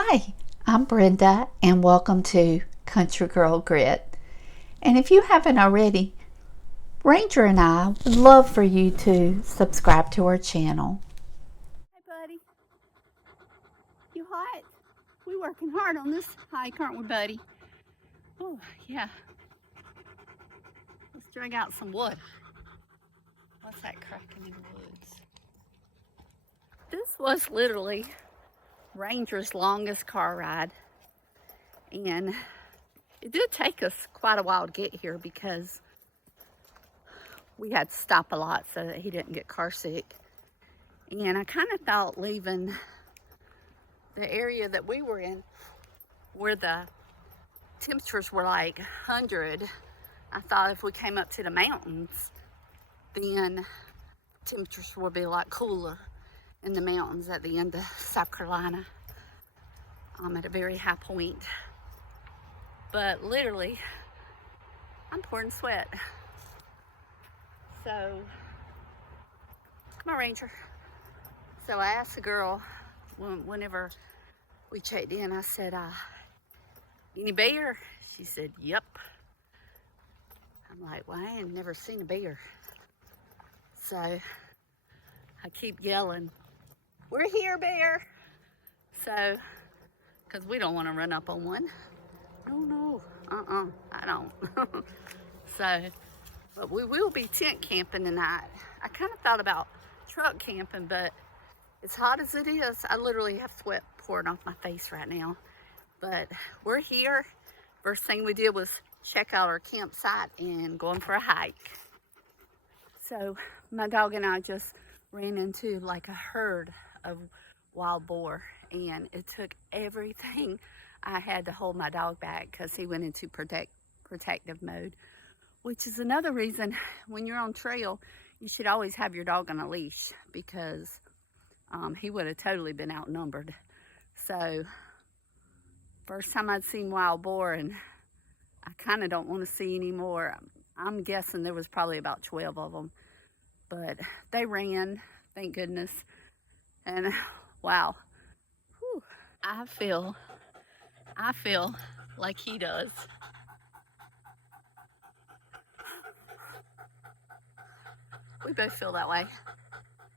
Hi, I'm Brenda and welcome to Country Girl Grit. And if you haven't already, Ranger and I would love for you to subscribe to our channel. Hey buddy, you hot? We working hard on this hike, aren't we buddy? Oh yeah. Let's drag out some wood. What's that cracking in the woods? This was literally Ranger's longest car ride, and it did take us quite a while to get here because we had to stop a lot so that he didn't get car sick. And I kind of thought leaving the area that we were in, where the temperatures were like 100, I thought if we came up to the mountains, then temperatures would be a lot cooler in the mountains at the end of South Carolina, at a very high point. But literally, I'm pouring sweat. So, come on, Ranger. So I asked the girl whenever we checked in, I said, any bear? She said, yep. I'm like, well, I ain't never seen a bear. So I keep yelling, we're here, bear. So, because we don't want to run up on one. No, I don't. So, but we will be tent camping tonight. I kind of thought about truck camping, but as hot as it is, I literally have sweat pouring off my face right now. But we're here. First thing we did was check out our campsite and going for a hike. So my dog and I just ran into like a herd of wild boar, and it took everything I had to hold my dog back because he went into protective mode, which is another reason when you're on trail, you should always have your dog on a leash, because he would have totally been outnumbered. So first time I'd seen wild boar, and I kind of don't want to see any more. I'm guessing there was probably about 12 of them, but they ran, thank goodness. And wow, whew, I feel like he does. We both feel that way.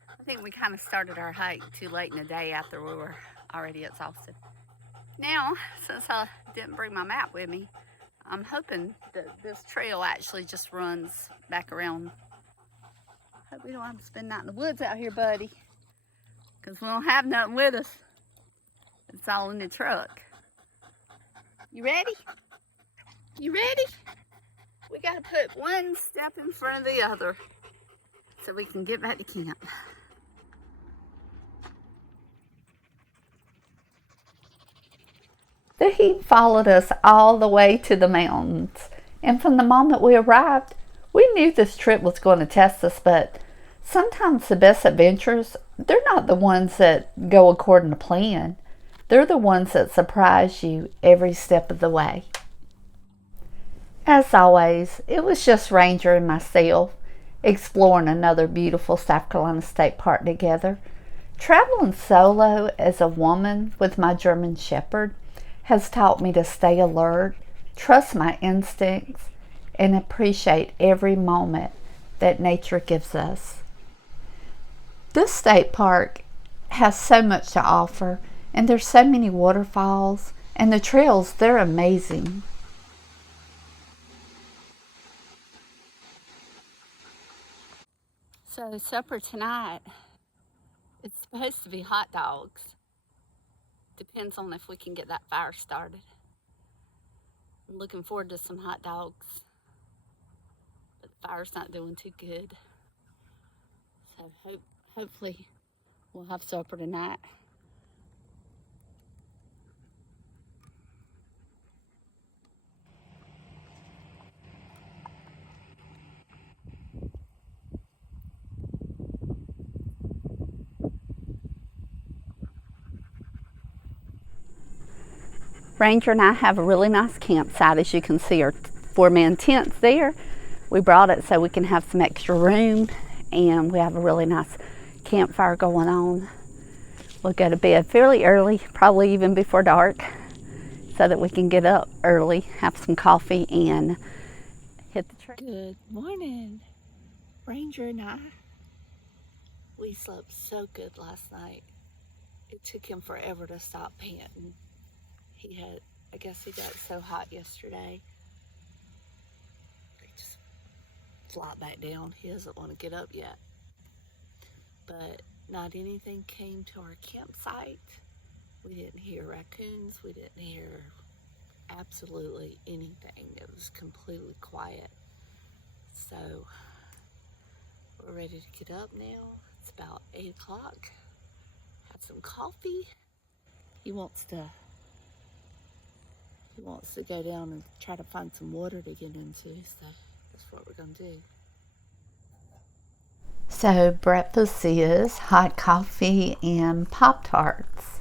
I think we kind of started our hike too late in the day after we were already exhausted. Now, since I didn't bring my map with me, I'm hoping that this trail actually just runs back around. Hope we don't have to spend the night in the woods out here, buddy, because we don't have nothing with us. It's all in the truck. You ready? You ready? We got to put one step in front of the other so we can get back to camp. The heat followed us all the way to the mountains, and from the moment we arrived, we knew this trip was going to test us, but sometimes the best adventures, they're not the ones that go according to plan. They're the ones that surprise you every step of the way. As always, it was just Ranger and myself exploring another beautiful South Carolina state park together. Traveling solo as a woman with my German Shepherd has taught me to stay alert, trust my instincts, and appreciate every moment that nature gives us. This state park has so much to offer, and there's so many waterfalls, and the trails, they're amazing. So supper tonight, it's supposed to be hot dogs. Depends on if we can get that fire started. I'm looking forward to some hot dogs, but the fire's not doing too good. So hopefully we'll have supper tonight. Ranger and I have a really nice campsite. As you can see, our 4-man tent's there. We brought it so we can have some extra room, and we have a really nice campfire going on. We'll go to bed fairly early, probably even before dark, so that we can get up early, have some coffee, and hit the trail. Good morning, Ranger and I. We slept so good last night. It took him forever to stop panting. I guess he got so hot yesterday. He just flopped back down. He doesn't want to get up yet. But not anything came to our campsite. We didn't hear raccoons. We didn't hear absolutely anything. It was completely quiet. So we're ready to get up now. It's about 8 o'clock. Had some coffee. He wants to go down and try to find some water to get into, so that's what we're gonna do. So breakfast is hot coffee and Pop-Tarts.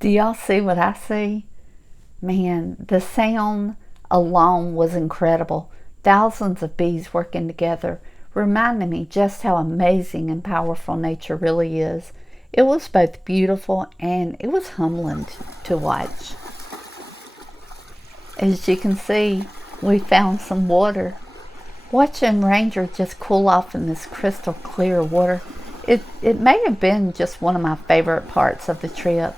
Do y'all see what I see? Man, the sound alone was incredible. Thousands of bees working together, reminding me just how amazing and powerful nature really is. It was both beautiful and it was humbling to watch. As you can see, we found some water. Watching Ranger just cool off in this crystal clear water, it may have been just one of my favorite parts of the trip.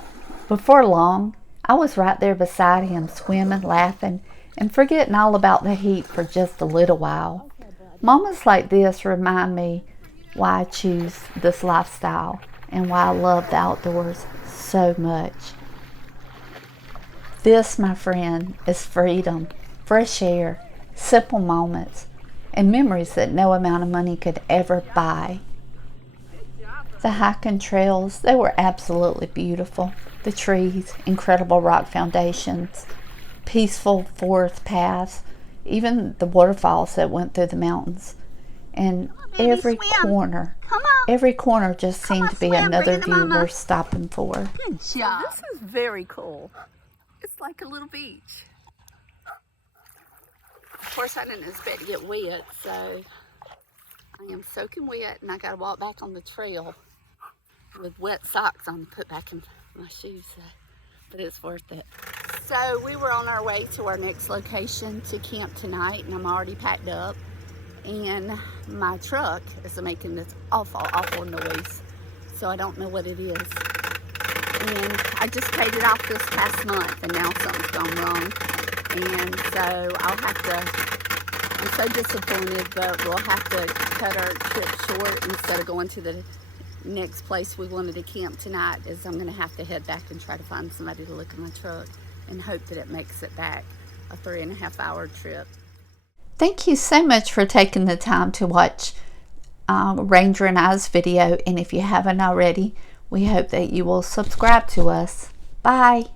Before long, I was right there beside him, swimming, laughing, and forgetting all about the heat for just a little while. Moments like this remind me why I choose this lifestyle and why I love the outdoors so much. This, my friend, is freedom, fresh air, simple moments, and memories that no amount of money could ever buy. The hiking trails, they were absolutely beautiful. The trees, incredible rock foundations, peaceful forest paths, even the waterfalls that went through the mountains. And every corner just seemed to be another view worth stopping for. Good job. This is very cool. It's like a little beach. Of course, I didn't expect to get wet, so I am soaking wet, and I got to walk back on the trail with wet socks on to put back in my shoes, but it's worth it. So we were on our way to our next location to camp tonight, and I'm already packed up, and my truck is making this awful noise, so I don't know what it is. And I just paid it off this past month, and now something's gone wrong, and so I'm so disappointed, but we'll have to cut our trip short. Instead of going to the next place we wanted to camp tonight, is I'm going to have to head back and try to find somebody to look at my truck and hope that it makes it back a 3.5-hour trip. Thank you so much for taking the time to watch Ranger and I's video, and if you haven't already, we hope that you will subscribe to us. Bye.